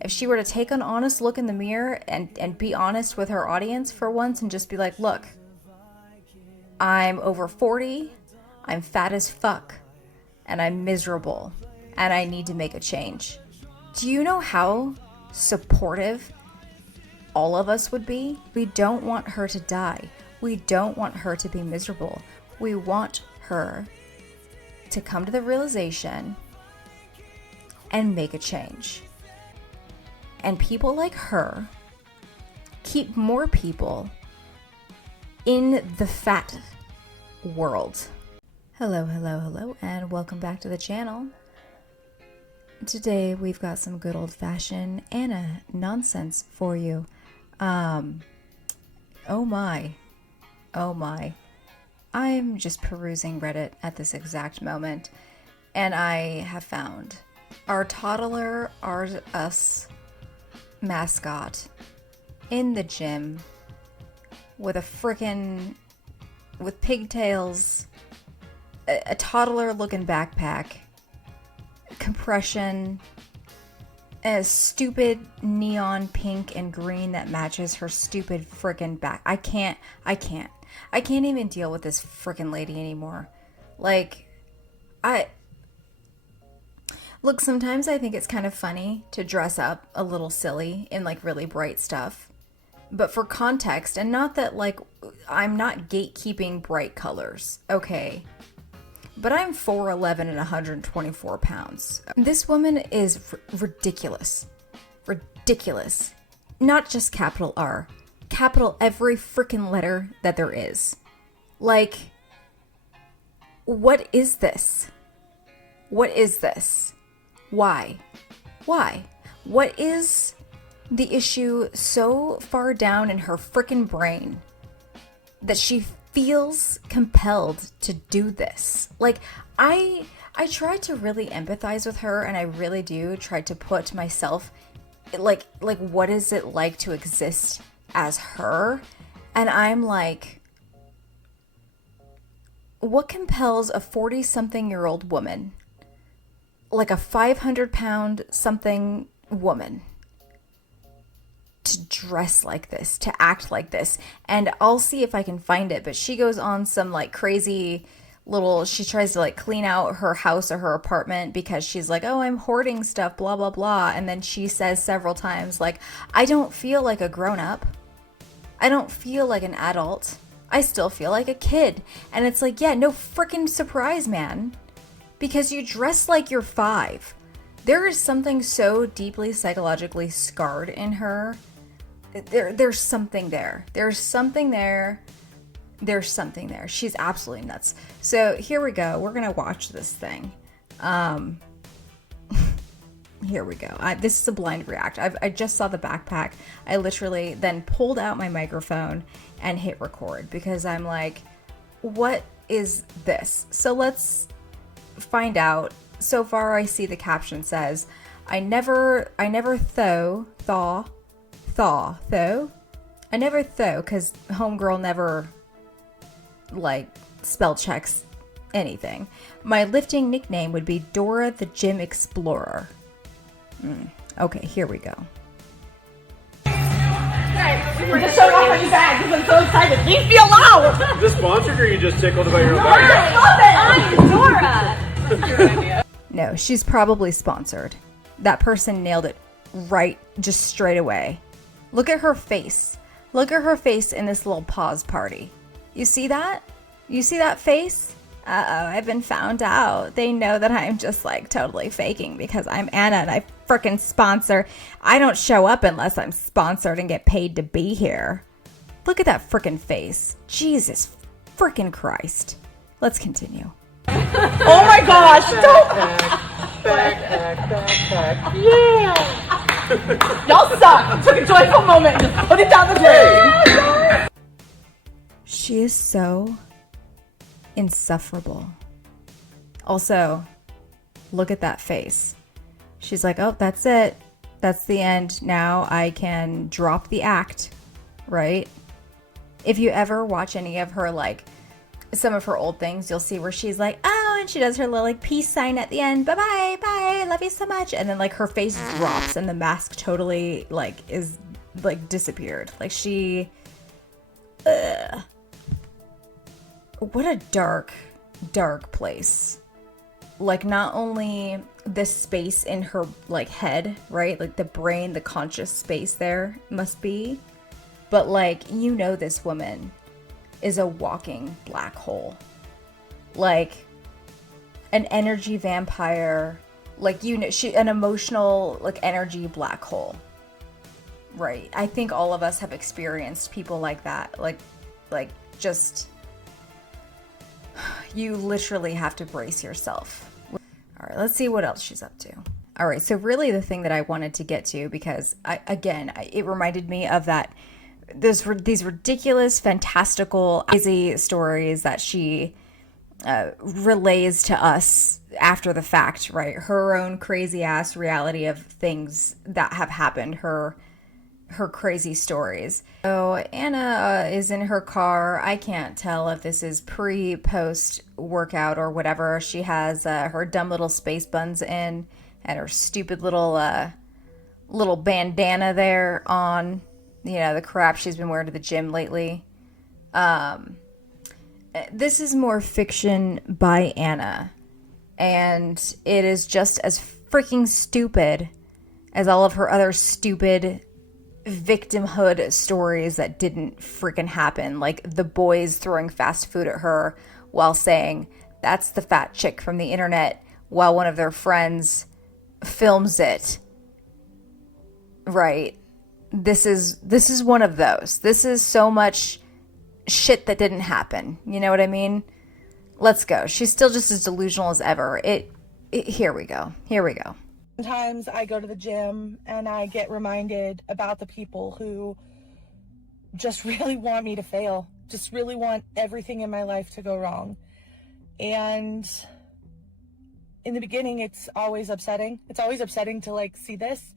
if she were to take an honest look in the mirror and be honest with her audience for once and just be like, look, I'm over 40, I'm fat as fuck, and I'm miserable, and I need to make a change. Do you know how supportive all of us would be? We don't want her to die. We don't want her to be miserable. We want her to come to the realization and make a change. And people like her keep more people in the fat world. Hello, hello, hello, and welcome back to the channel. Today we've got some good old-fashioned Anna nonsense for you. Oh my. I'm just perusing Reddit at this exact moment, and I have found our toddler us mascot in the gym with with pigtails, a toddler looking backpack, compression, a stupid neon pink and green that matches her stupid frickin' back. I can't even deal with this frickin' lady anymore. Look, sometimes I think it's kind of funny to dress up a little silly in really bright stuff. But for context, and not that I'm not gatekeeping bright colors, okay? But I'm 4'11" and 124 pounds. This woman is ridiculous. Ridiculous. Not just capital R. Capital every freaking letter that there is. What is this? What is this? Why? What is the issue so far down in her freaking brain that she feels compelled to do this? I try to really empathize with her, and I really do try to put myself what is it like to exist as her? And I'm like, what compels a 40-something-year-old woman, a 500-pound something woman, to dress like this, to act like this? And I'll see if I can find it, but she goes on some crazy she tries to clean out her house or her apartment because she's like, oh, I'm hoarding stuff, blah, blah, blah. And then she says several times, I don't feel like a grown-up. I don't feel like an adult. I still feel like a kid. And it's yeah, no freaking surprise, man. Because you dress like you're 5. There is something so deeply psychologically scarred in her. There's something there. There's something there. There's something there. She's absolutely nuts. So here we go. We're going to watch this thing. Here we go. This is a blind react. I just saw the backpack. I literally then pulled out my microphone and hit record because I'm like, what is this? So let's find out. So far I see the caption says, I never though, because homegirl never spell checks anything. My lifting nickname would be Dora the Gym Explorer. Okay, here we go. We're just showing off my bag because I'm so excited. Leave me alone! Is this sponsored or are you just tickled about your own No, bag? I'm Dora! That's your idea. No, she's probably sponsored. That person nailed it right, just straight away. Look at her face. Look at her face in this little pause party. You see that? You see that face? Uh-oh, I've been found out. They know that I'm just totally faking because I'm Anna and I frickin' sponsor. I don't show up unless I'm sponsored and get paid to be here. Look at that frickin' face. Jesus frickin' Christ. Let's continue. Oh my gosh! Backpack. Yeah! Y'all suck! Took a joyful moment and just put it down the drain. She is so insufferable. Also, look at that face. She's like, oh, that's it. That's the end. Now I can drop the act, right? If you ever watch any of her, some of her old things, you'll see where she's like, oh, and she does her little like peace sign at the end. Bye bye, bye, love you so much. And then like her face drops and the mask totally like is like disappeared. Like she, what a dark place. Like not only the space in her like head, right? Like the brain, the conscious space there must be, but like, you know, this woman is a walking black hole. Like an energy vampire, like, you know, she, an emotional like energy black hole. Right. I think all of us have experienced people like that. Like just, you literally have to brace yourself. All right, let's see what else she's up to. All right, so really the thing that I wanted to get to, because it reminded me of that, these ridiculous, fantastical, crazy stories that she relays to us after the fact, right? Her own crazy ass reality of things that have happened, her crazy stories. So Anna is in her car. I can't tell if this is pre-post workout or whatever. She has her dumb little space buns in and her stupid little bandana there on, you know, the crap she's been wearing to the gym lately. This is more fiction by Anna, and it is just as freaking stupid as all of her other stupid victimhood stories that didn't freaking happen, like the boys throwing fast food at her while saying that's the fat chick from the internet while one of their friends films it. Right. This is one of those. This is so much shit that didn't happen. You know what I mean? Let's go. She's still just as delusional as ever. Here we go. Sometimes I go to the gym and I get reminded about the people who just really want me to fail, just really want everything in my life to go wrong. And in the beginning, it's always upsetting. It's always upsetting to like see this.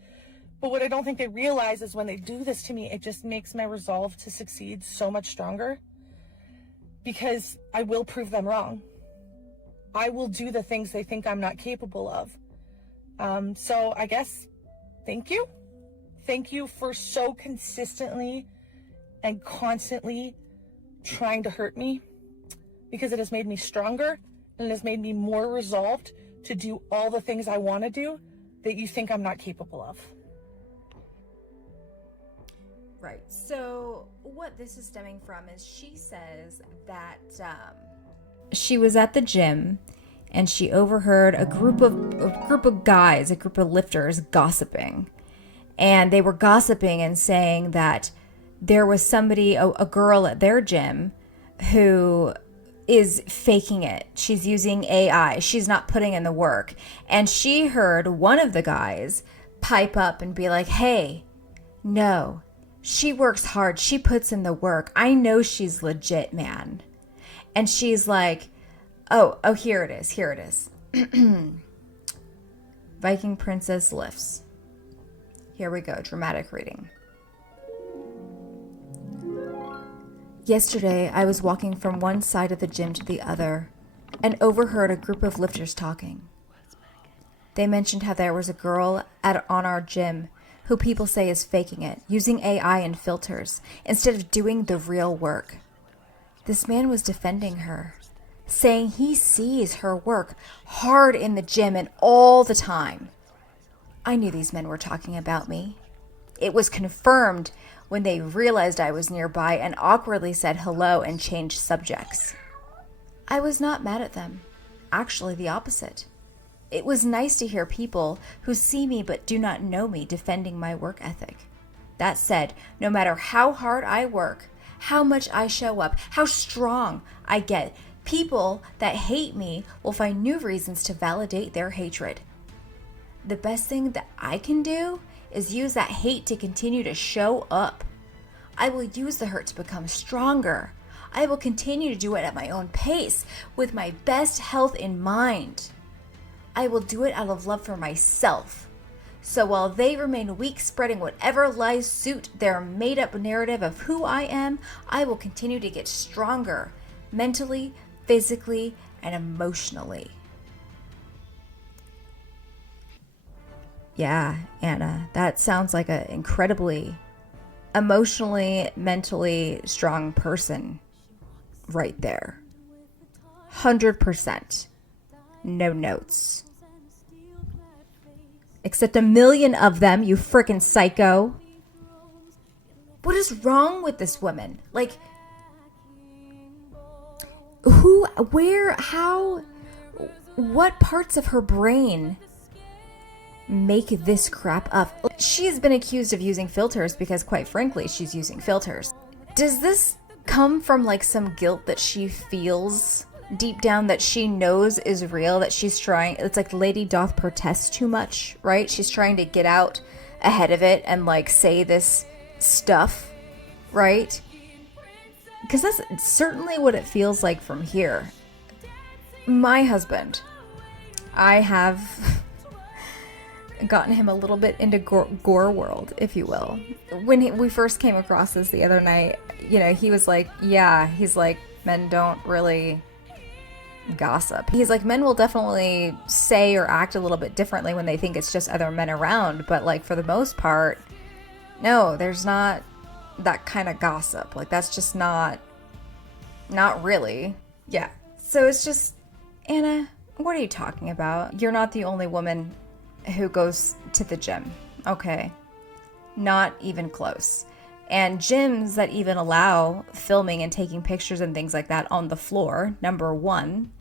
But what I don't think they realize is when they do this to me, it just makes my resolve to succeed so much stronger, because I will prove them wrong. I will do the things they think I'm not capable of. So I guess, thank you. Thank you for so consistently and constantly trying to hurt me, because it has made me stronger and it has made me more resolved to do all the things I want to do that you think I'm not capable of. Right. So what this is stemming from is she says that she was at the gym and she overheard a group of guys, a group of lifters gossiping. And they were gossiping and saying that there was somebody, a girl at their gym who is faking it. She's using AI. She's not putting in the work. And she heard one of the guys pipe up and be like, "Hey, no, she works hard. She puts in the work. I know she's legit, man." And she's like, oh, here it is. Viking Princess lifts. Here we go, dramatic reading. Yesterday, I was walking from one side of the gym to the other and overheard a group of lifters talking. They mentioned how there was a girl on our gym who people say is faking it, using AI and filters, instead of doing the real work. This man was defending her, saying he sees her work hard in the gym and all the time. I knew these men were talking about me. It was confirmed when they realized I was nearby and awkwardly said hello and changed subjects. I was not mad at them. Actually, the opposite. It was nice to hear people who see me but do not know me defending my work ethic. That said, no matter how hard I work, how much I show up, how strong I get, people that hate me will find new reasons to validate their hatred. The best thing that I can do is use that hate to continue to show up. I will use the hurt to become stronger. I will continue to do it at my own pace, with my best health in mind. I will do it out of love for myself. So while they remain weak, spreading whatever lies suit their made-up narrative of who I am, I will continue to get stronger, mentally, physically, and emotionally. Yeah, Anna, that sounds like an incredibly emotionally, mentally strong person right there. 100%. No notes. Except a million of them, you frickin' psycho. What is wrong with this woman? Like, who, where, how, what parts of her brain make this crap up? She's been accused of using filters because, quite frankly, she's using filters. Does this come from like some guilt that she feels deep down that she knows is real, that she's trying, it's like lady doth protest too much, right? She's trying to get out ahead of it and like say this stuff, right? Because that's certainly what it feels like from here. My husband, I have gotten him a little bit into gore world, if you will. When we first came across this the other night, you know, he was like, yeah, he's like, men don't really gossip. He's like, men will definitely say or act a little bit differently when they think it's just other men around, but like for the most part, no, there's not that kind of gossip. Like that's just not really. Yeah. So it's just, Anna, what are you talking about? You're not the only woman who goes to the gym, okay? Not even close. And gyms that even allow filming and taking pictures and things like that on the floor, number one,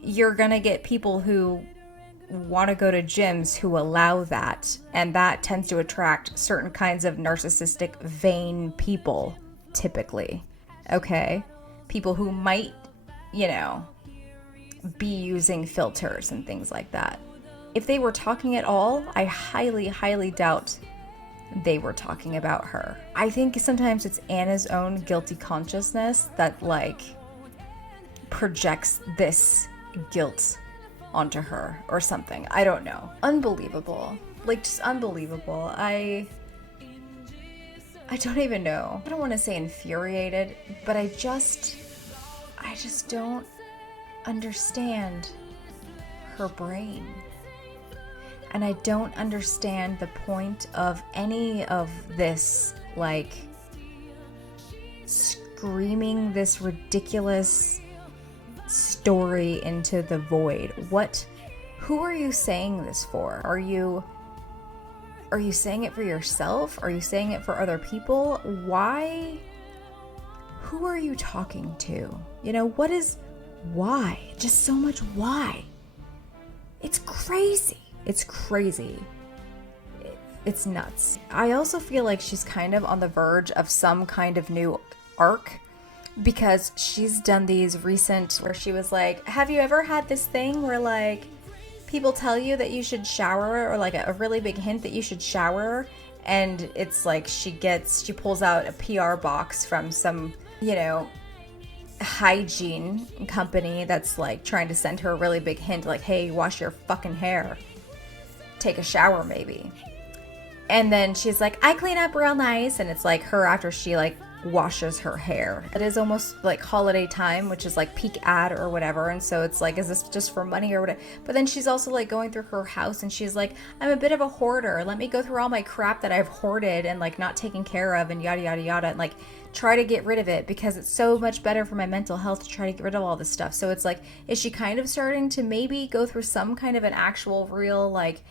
you're gonna get people who want to go to gyms who allow that, and that tends to attract certain kinds of narcissistic, vain people, typically, okay? People who might, you know, be using filters and things like that. If they were talking at all, I highly, highly doubt they were talking about her. I think sometimes it's Anna's own guilty consciousness that like projects this guilt onto her or something. I don't know. Unbelievable. Like just unbelievable. I don't even know. I don't want to say infuriated, but I just don't understand her brain. And I don't understand the point of any of this, like, screaming this ridiculous story into the void. Who are you saying this for? Are you saying it for yourself? Are you saying it for other people? Why? Who are you talking to? You know, why? Just so much why. It's crazy. It's crazy. It's nuts. I also feel like she's kind of on the verge of some kind of new arc because she's done these recent where she was like, have you ever had this thing where like people tell you that you should shower, or like a really big hint that you should shower, and it's like she pulls out a PR box from some, you know, hygiene company that's like trying to send her a really big hint like, hey, wash your fucking hair. Take a shower maybe. And then she's like, I clean up real nice, and it's like her after she like washes her hair. It is almost like holiday time, which is like peak ad or whatever, and so it's like, is this just for money or whatever? But then she's also like going through her house and she's like, I'm a bit of a hoarder, let me go through all my crap that I've hoarded and like not taken care of and yada yada yada, and like try to get rid of it because it's so much better for my mental health to try to get rid of all this stuff. So it's like, is she kind of starting to maybe go through some kind of an actual real like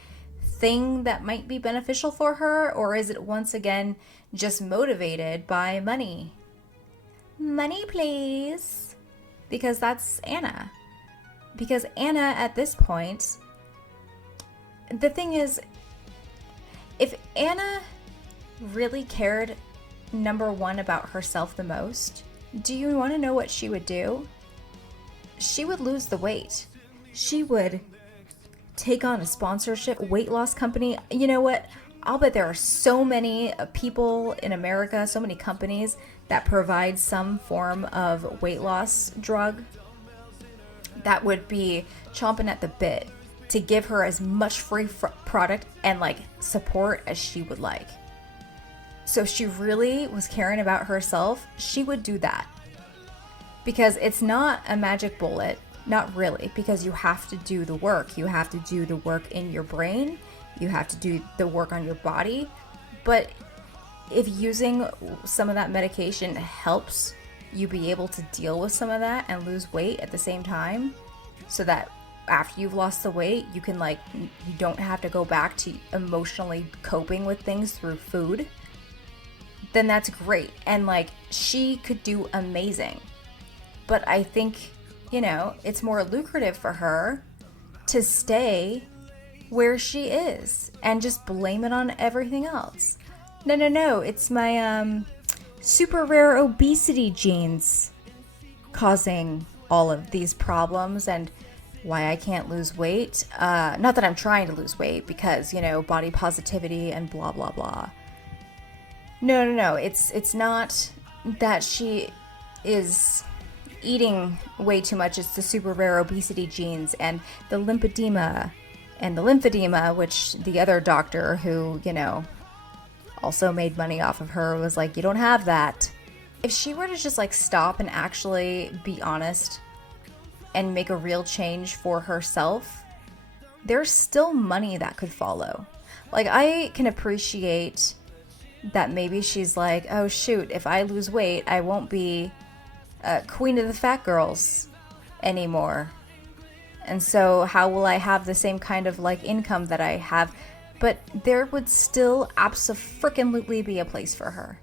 thing that might be beneficial for her, or is it once again just motivated by money? Money, please. Because that's Anna. Because Anna, at this point, the thing is, if Anna really cared, number one, about herself the most, do you want to know what she would do? She would lose the weight. She would take on a sponsorship weight loss company. You know what? I'll bet there are so many people in America, so many companies that provide some form of weight loss drug that would be chomping at the bit to give her as much free product and like support as she would like. So if she really was caring about herself, she would do that. Because it's not a magic bullet. Not really, because you have to do the work. You have to do the work in your brain. You have to do the work on your body. But if using some of that medication helps you be able to deal with some of that and lose weight at the same time, so that after you've lost the weight, you can like, you don't have to go back to emotionally coping with things through food, then that's great. And like, she could do amazing. But I think, you know, it's more lucrative for her to stay where she is and just blame it on everything else. No, it's my super rare obesity genes causing all of these problems and why I can't lose weight. Not that I'm trying to lose weight, because, you know, body positivity and blah, blah, blah. No. It's not that she is eating way too much. It's the super rare obesity genes and the lymphedema, which the other doctor who, you know, also made money off of her was like, you don't have that. If she were to just like stop and actually be honest and make a real change for herself, there's still money that could follow. Like, I can appreciate that maybe she's like, oh shoot, if I lose weight, I won't be queen of the fat girls anymore. And so how will I have the same kind of like income that I have? But there would still abso-freaking-lutely be a place for her.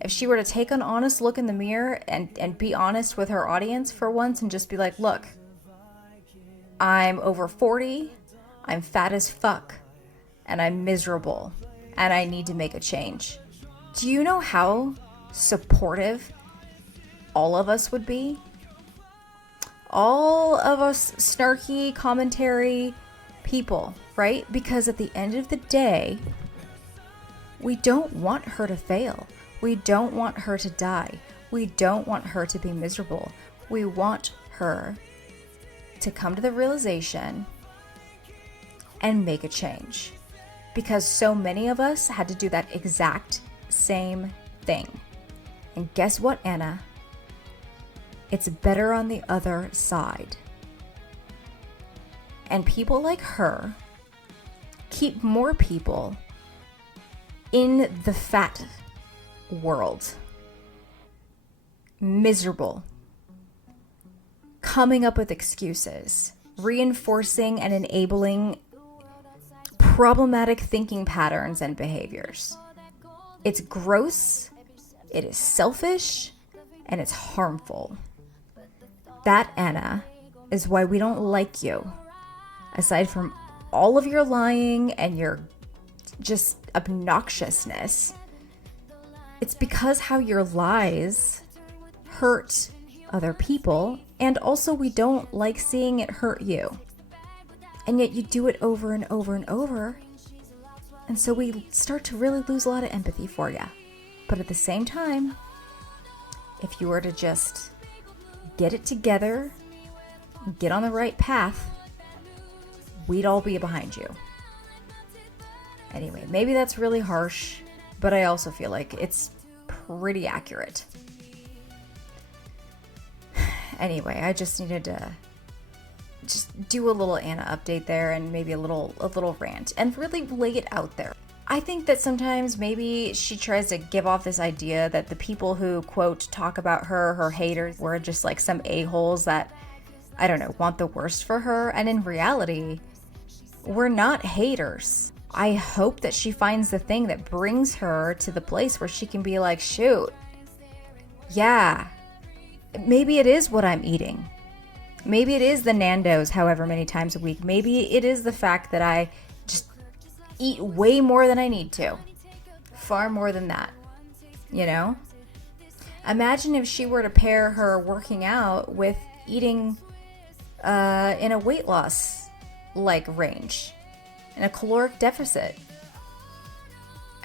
If she were to take an honest look in the mirror and be honest with her audience for once and just be like, look, I'm over 40, I'm fat as fuck, and I'm miserable, and I need to make a change. Do you know how supportive all of us would be? All of us snarky commentary people, right? Because at the end of the day, we don't want her to fail. We don't want her to die. We don't want her to be miserable. We want her to come to the realization and make a change. Because so many of us had to do that exact same thing. And guess what, Anna? It's better on the other side. And people like her keep more people in the fat world miserable, coming up with excuses, reinforcing and enabling problematic thinking patterns and behaviors. It's gross, it is selfish, and it's harmful. That, Anna, is why we don't like you. Aside from all of your lying and your just obnoxiousness, it's because how your lies hurt other people, and also we don't like seeing it hurt you. And yet you do it over and over and over, and so we start to really lose a lot of empathy for you. But at the same time, if you were to just get it together, get on the right path, we'd all be behind you. Anyway, maybe that's really harsh, but I also feel like it's pretty accurate. Anyway, I just needed to just do a little Anna update there and maybe a little rant and really lay it out there. I think that sometimes maybe she tries to give off this idea that the people who, quote, talk about her haters, were just like some a-holes that, I don't know, want the worst for her. And in reality, we're not haters. I hope that she finds the thing that brings her to the place where she can be like, shoot, yeah, maybe it is what I'm eating. Maybe it is the Nando's however many times a week. Maybe it is the fact that I just eat way more than I need to. Far more than that, you know? Imagine if she were to pair her working out with eating in a weight loss like range, in a caloric deficit.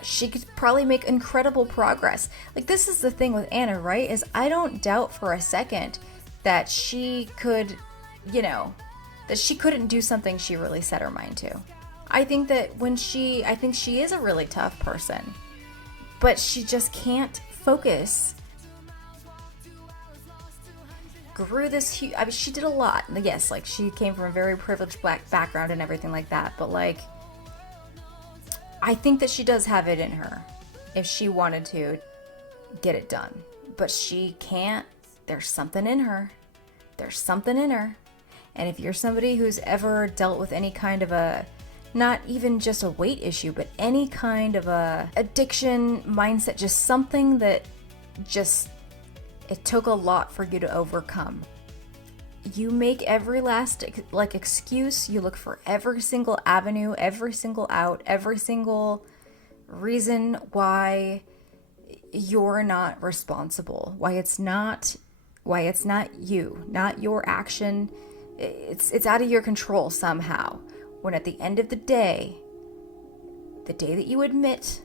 She could probably make incredible progress. Like, this is the thing with Anna, right? Is I don't doubt for a second that she could, you know, that she couldn't do something she really set her mind to. I think that I think she is a really tough person, but she just can't focus grew this huge, I mean, she did a lot. Yes, like, she came from a very privileged black background and everything like that, but, like, I think that she does have it in her if she wanted to get it done. But she can't. There's something in her. There's something in her. And if you're somebody who's ever dealt with any kind of a, not even just a weight issue, but any kind of a addiction mindset, just something that just, it took a lot for you to overcome. You make every last, like, excuse, you look for every single avenue, every single out, every single reason why you're not responsible, why it's not you, not your action. It's out of your control somehow. When at the end of the day that you admit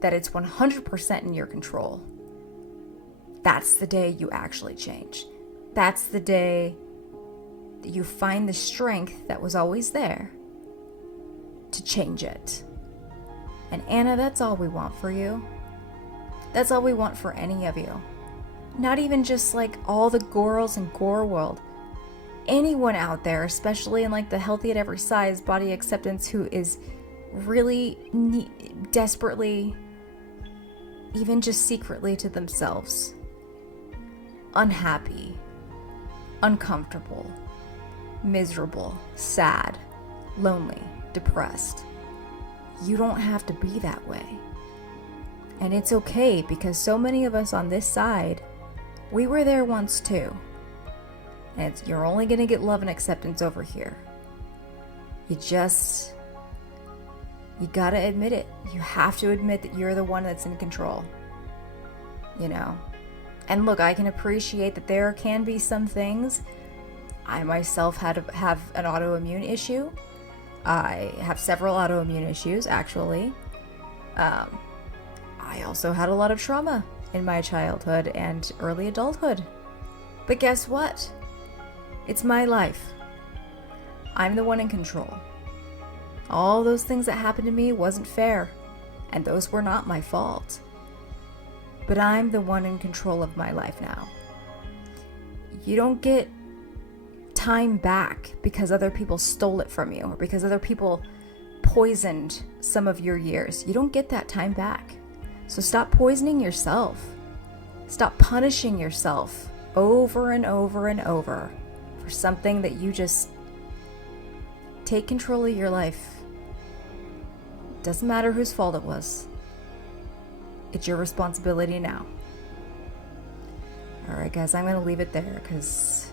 that it's 100% in your control, that's the day you actually change. That's the day that you find the strength that was always there to change it. And Anna, that's all we want for you. That's all we want for any of you. Not even just like all the Gorls and Gore world. Anyone out there, especially in like the healthy at every size body acceptance, who is really desperately, even just secretly to themselves, unhappy, uncomfortable, miserable, sad, lonely, depressed. You don't have to be that way. And it's okay, because so many of us on this side, we were there once too. And you're only going to get love and acceptance over here. You gotta admit it. You have to admit that you're the one that's in control. You know? And look, I can appreciate that there can be some things. I myself have an autoimmune issue. I have several autoimmune issues, actually. I also had a lot of trauma in my childhood and early adulthood. But guess what? It's my life. I'm the one in control. All those things that happened to me wasn't fair, and those were not my fault. But I'm the one in control of my life now. You don't get time back because other people stole it from you, or because other people poisoned some of your years. You don't get that time back. So stop poisoning yourself. Stop punishing yourself over and over and over for something that you just take control of your life. Doesn't matter whose fault it was. It's your responsibility now. Alright guys, I'm going to leave it there because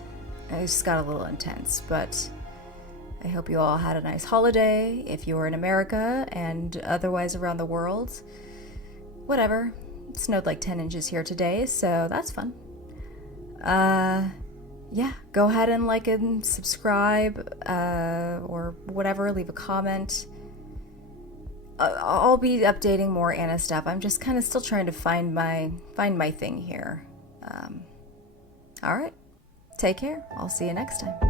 it just got a little intense, but I hope you all had a nice holiday if you were in America and otherwise around the world. Whatever. It snowed like 10 inches here today, so that's fun. Yeah, go ahead and like and subscribe, or whatever, leave a comment. I'll be updating more Anna stuff. I'm just kind of still trying to find my thing here. All right, take care. I'll see you next time.